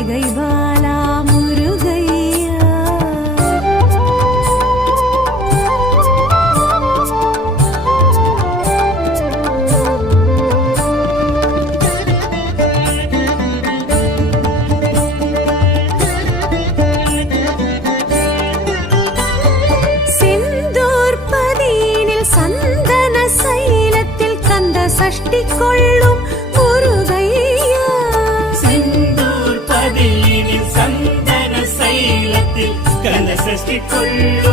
பொய்கை பாலா முருகையா. செந்தூர்பதியினில் சந்தன சைலத்தில் கந்த சஷ்டி கொள்ளும் முருகையா. செந்தூர்பதியினில் சந்தன சைலத்தில் கந்த சஷ்டி கொள்ளும்